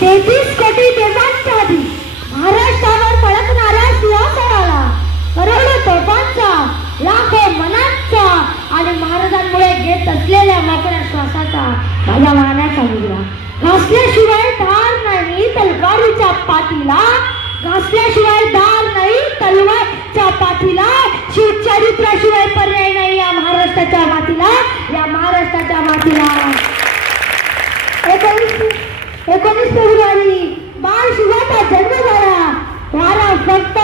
33 कोटी देवांच्या आधी महाराष्ट्रावर फळकणाऱ्या सिंहासनाला करोडो तोफांचा, लाखो मनांचा आणि महाराजांमुळे घेत असलेल्या मोकळ्या श्वासाचा माझ्या वाहनाचा मुलगा घासल्याशिवाय धार नाही तलवारीच्या पाठीला, घासल्याशिवाय धार नाही तलवारीच्या पाठीला, शिवचरित्राशिवाय पर्याय नाही या महाराष्ट्राच्या मातीला, या महाराष्ट्राच्या मातीला. 19 फेब्रुवारी बाळ शिवाचा जन्म झाला. वारा फक्त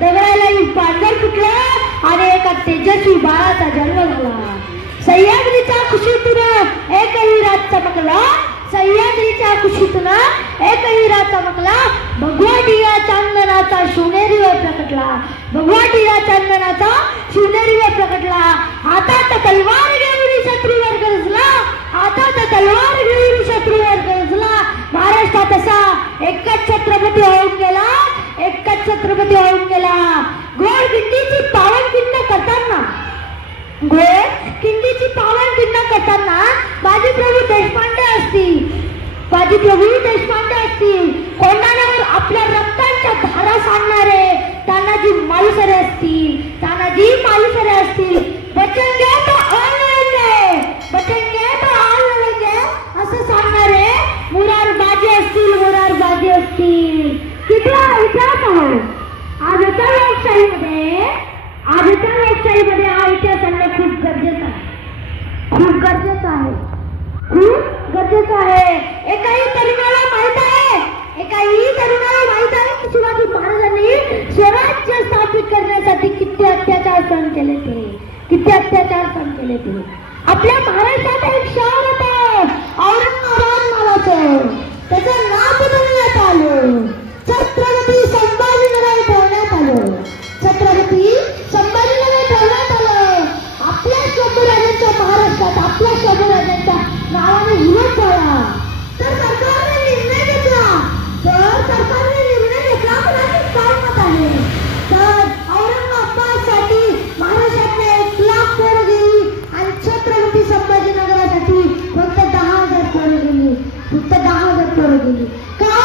दगडालाही पांढर फुटलं आणि एका तेजस्वी बाळाचा जन्म झाला. सह्याद्रीच्या कुशीतून एकही रात चमकला, सह्याद्रीच्या कुशीतून एकही रात चमकला, भगवाटिया चांदनाचा शिवनेरीवर प्रकटला, भगवाटिया चांदनाचा शिवनेरीवर प्रकटला. हातात तलवार घेऊन शत्रूवर गरजला, हातात तलवार घेऊन शत्रूवर गरजला. महाराष्ट्रात असा एकच छत्रपती होऊन गेला, एकच छत्रपती होऊन गेला. घोड किंडीची पावनखिंड करताना, घोड किंडीची पावनखिंड करताना बाजीप्रभू देशपांडे असतील, बाजीप्रभू देशपांडे असतील, कोंढाण्यावर आपल्या रक्तांच्या धारा सांडणारे तानाजी मालुसरे असतील, तानाजी मालुसरे असतील. बचेंगे तो आल लढेंगे, बचेंगे तो आल लढेंगे असं सांगणारे मुरारबाजी असतील, मुरारबाजी असतील. तिथला इतिहास आहे. आजच्या लोकशाहीमध्ये, आजच्या लोकशाहीमध्ये हा इतिहास आणणं खूप गरजेचं आहे, खूप गरजेचं आहे, खूप गरजेचं आहे. एकाही तरुणाला माहित आहे, एकाही तरुणाला माहित आहे की शिवाजी महाराजांनी स्वराज्य स्थापित करण्यासाठी किती अत्याचार सहन केले ते, किती अत्याचार सहन केले ते. आपल्या महाराष्ट्रात एक शहर होतं औरंगाबाद नावाचं, त्याचं नाव बदलण्यात आलं, छत्रपती संभाजीनगर ठेवण्यात आलं, छत्रपती संभाजीनगर ठेवण्यात आलं. आपल्या शंभूराजांच्या महाराष्ट्रात आपल्या शंभूराजांच्या नावाने विरोध झाला तर सरकारने निर्णय घेतला, तर सरकारने निर्णय घेतला. पण अनेक कारणात आहे. तर औरंगाबादसाठी महाराष्ट्रातले 1 लाख पोरं गेली आणि छत्रपती संभाजीनगरासाठी फक्त 10,000 पोरं गेली, फक्त 10,000 पोरं गेली. का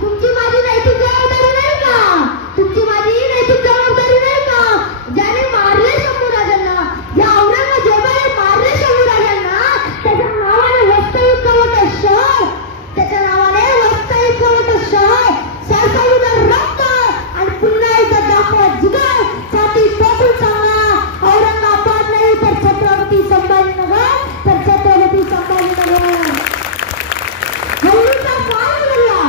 तुमची माझी नैतिक जबाबदारी नाही का? तुमची माझी नैतिक जबाबदारी नाही का? ज्याने मारले शंभूराजांना, ज्या औरंगजेबाने मारले शंभूराजांना, त्याच्या नावाने वास्तविक कवट शहर, त्याच्या नावाने वास्तविक कवट शहर सरसावून रक्त आणि पुन्हा एकदा दाखवा जिगर छाती टोकून सांगा औरंगाबाद नाही तर छत्रपती संभाजीनगर, तर छत्रपती संभाजीनगर. हल्लीचा काळ बदलला.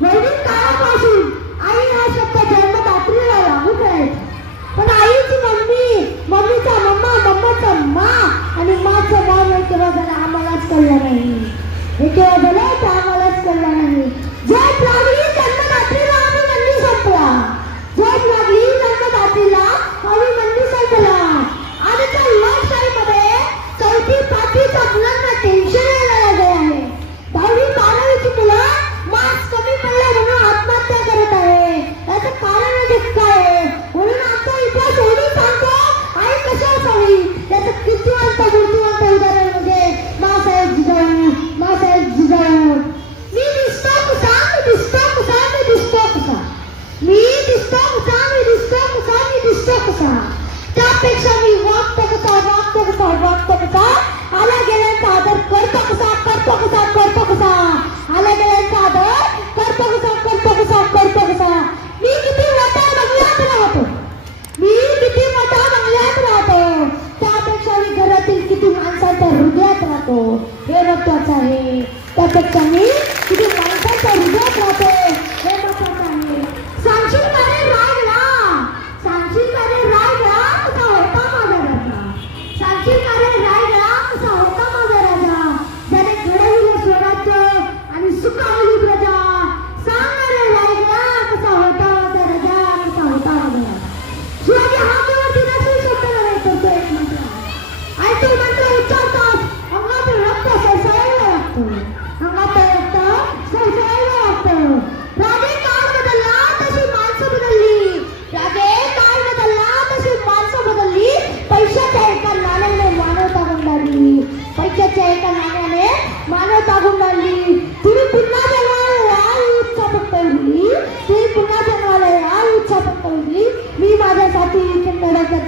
वैदिक काळापासून आई हा शब्द जन्मदात्रीला लागूच आहे. पण आईची मम्मी, मम्मीचा मम्मा, मम्माचा मा आणि माचा मा हे केव्हा झालं आम्हालाच कळलं नाही, हे केव्हा झालं ते आम्हालाच कळलं नाही. झोप लागली जन्मदात्रीला आम्ही मंदी संपला, झोप लागली जन्मदात्रीला आम्ही मंदी संपला. आजच्या लोकशाहीमध्ये 4थी 5वीच्या मुलांना टेन्शन यायला लागले आहे. 10वी 12वीची मुलं मार्क्स कमी पडले म्हणून आत्महत्या करत आहे. याचं कारण म्हणजे काय? म्हणून आमचा इतिहास एवढी सांगतो आई कशा असावी. याचं कितीवंत बुद्धिवंत उदाहरण म्हणजे मासाहेब जिजाऊ, मासाहेब जिजाऊ. मी दिसतो कसा, मी दिसतो कसा, मी दिसतो कसा, मी दिसतो कसा, मी दिसतो कसा, मी दिसतो कसा, त्यापेक्षा मी वागतो कसा, वागतो कसा, वागतो कसा, आला गेल्यांचा आदर करतो कसा, करतो कसा, करतो कसा, आला गेल्यांचा आदर करतो कसा, करतो कसा, करतो कसा. मी किती मोठ्या बंगल्यात राहतो, मी किती मोठ्या बंगल्यात राहतो, त्यापेक्षा मी घरातील किती माणसांच्या हृदयात राहतो हे महत्वाचं आहे. त्यापेक्षा मी किती माणसांच्या हृदयात राहतो हे महत्वाचं आहे. सांगशील का रे रायगडा, सांगशील का रे रायगडा कसा होता माझा राजा, सांगशील का रे रायगडा कसा होता माझा राजा, ज्याने घडविले स्वराज्य आणि सुखावली प्रजा. सांग रे रायगडा कसा होता माझा राजा, कसा होता माझा राजा. शिवाजी हा केवळ दिनाशी शब्द नव्हे तर तो एक मंत्र आहे. आणि तो मंत्र उच्चारतात अंगात रक्त सरसायला लागतो, अंगात रक्त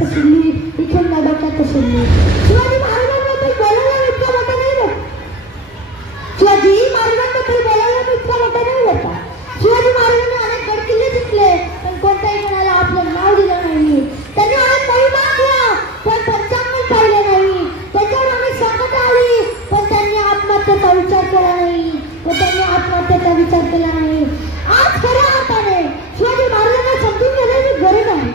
डोक्यात शिरली, इथून ना डोक्यात शिरली. शिवाजी महाराजांबद्दल बोलायला इतका मोठा नाही होता. शिवाजी महाराजांबद्दल बोलायला इतका मोठा नाही होता. शिवाजी महाराजांनी अनेक गडकिल्ले जिंकले, पण कोणत्याही कोणाला आपलं नाव दिलं नाही. त्यांनी अनेक महिमा केल्या, पण पंचांगण पाहिले नाही. त्याच्यावर अनेक संकट आली, पण त्यांनी आत्महत्येचा विचार केला नाही. आज खऱ्या अर्थाने शिवाजी महाराजांना समजून घेण्याची गरज आहे.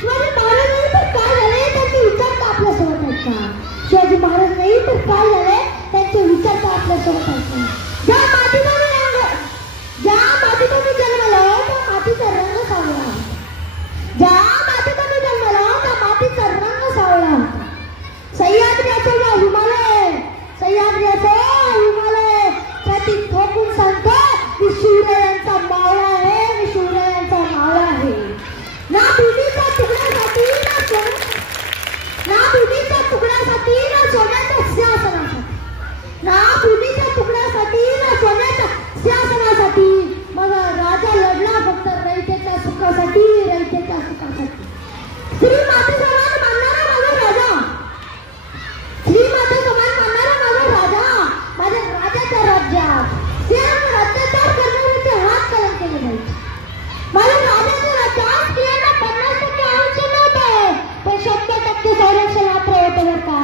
शिवाजी महाराज नाही तर काय झाले त्यांचे विचार तर आपल्यासोबत आहेत का? शिवाजी महाराज नाही तर काय झाले त्यांचे विचार तर आपल्यासोबत आहेत का? ज्या मातीत आम्ही जन्मलो त्या मातीचा रंग सावळा होता. ज्या मातीत आम्ही जन्मलो त्या मातीचा रंग सावळा होता. सह्याद्रीचे हिमालय छाती ठोकून सांगतो मी शिवरायांचा मावळा आहे, मी शिवरायांचा मावळा आहे. ना भूमीच्या तुकड्यासाठी ना सोन्याच्या सिंहासनासाठी, ना भूमीच्या तुकड्यासाठी ना सोन्याच्या सिंहासनासाठी माझा राजा लढला फक्त रयतेच्या सुखासाठी, रयतेच्या सुखासाठी. श्री माते समान मानणारा माझा राजा, श्री माते समान मानणारा माझा राजा, माझ्या राजाच्या राज्यात अत्याचार करणाऱ्याचे हात कलम केले जायचे. माझ्या राजाच्या राज्यात स्त्रियांना 50% आरक्षण नव्हते, पण 100% संरक्षण मात्र होते बर का.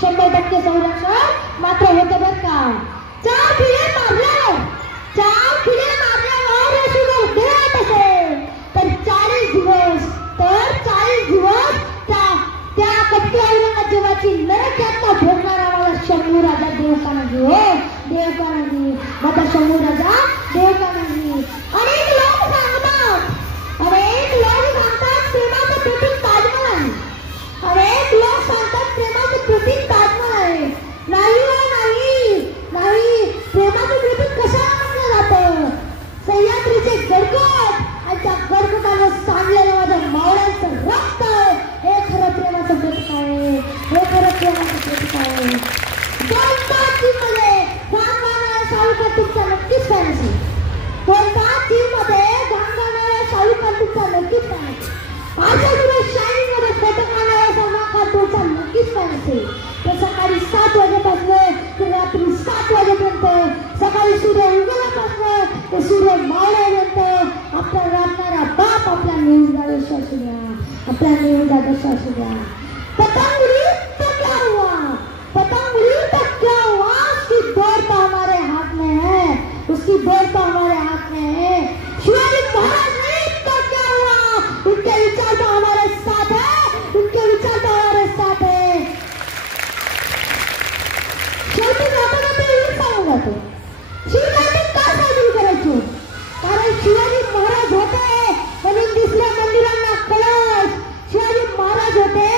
100% संरक्षण मात्र होते बर का. 4 किल्ले मारल्यावर शिवाय देत असेल तर 40 दिवस त्या कट्टी औरंगजेबाची नरक यातना भोगणारा मला शंभू राजा देवकानंदी हो, देवकानंदी माझा शंभू राजा देवकानंदी. अनेक लोक सांगतात प्रेमाचं प्रतीक ताजमहल आहे. अनेक लोक सांगतात प्रेमाचं प्रतीक ताजमहल आहे. नाही प्रेमाचं प्रतीक कशाला म्हटलं जातं? सह्याद्रीचे गडकट आणि त्या गडकटाला सांडलेलं माझ्या मावळ्यांचं रक्त हे खरं प्रेमाचं प्रतीक आहे, हे खरं प्रेमाचं प्रतीक आहे. 2-5 चीनमध्ये गांगानाळ्या शाहू कार्तिकचा नक्कीच फॅन असेल. 2-5 चीनमध्ये गांगानाळ्या शाहू कार्तिकचा नक्कीच फॅन असेल. आजच्या दिवस शाईनमध्ये फोटो काढणाऱ्या सलमान खानचा नक्कीच फॅन असेल. तर सकाळी 7 वाजेपासून ते रात्री 7 वाजेपर्यंत, सकाळी सूर्य उगवल्यापासून ते सूर्य मावळेपर्यंत आपला राबणारा बाप आपला न्यूज आदर्श असू द्या, आपला न्यूज आदर्श असू द्या. पतंग उड़ी तो क्या हुआ, पतंग उड़ी तो क्या हुआ, उसकी डोर तो हमारे हाथ में है, उसकी डोर तो हमारे हाथ में है. शिवाजी महाराज नहीं तो क्या हुआ, उनके विचार तो हमारे साथ है, उनके विचार तो हमारे साथ है. शेवटी जाताना ते एवढं सांगून जातो शिवजयंती का साजरी करायची? कारण शिवाजी महाराज होते म्हणून दिसल्या मंदिरांना कळस, शिवाजी महाराज होते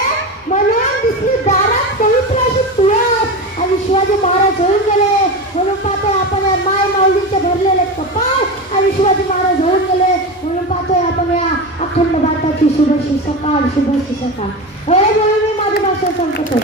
म्हणून दिसली दारात पवित्र अशी तुळस, आणि शिवाजी महाराज होऊन गेले म्हणून पाहतोय आपण माय माऊलींचे भरलेले कपाळ, आणि शिवाजी महाराज होऊन गेले म्हणून पाहतोय आपण या अखंड भारताची शुभशी सकाळ, शुभशी सकाळ. हे बोलून मी माझी भाषा संपतो.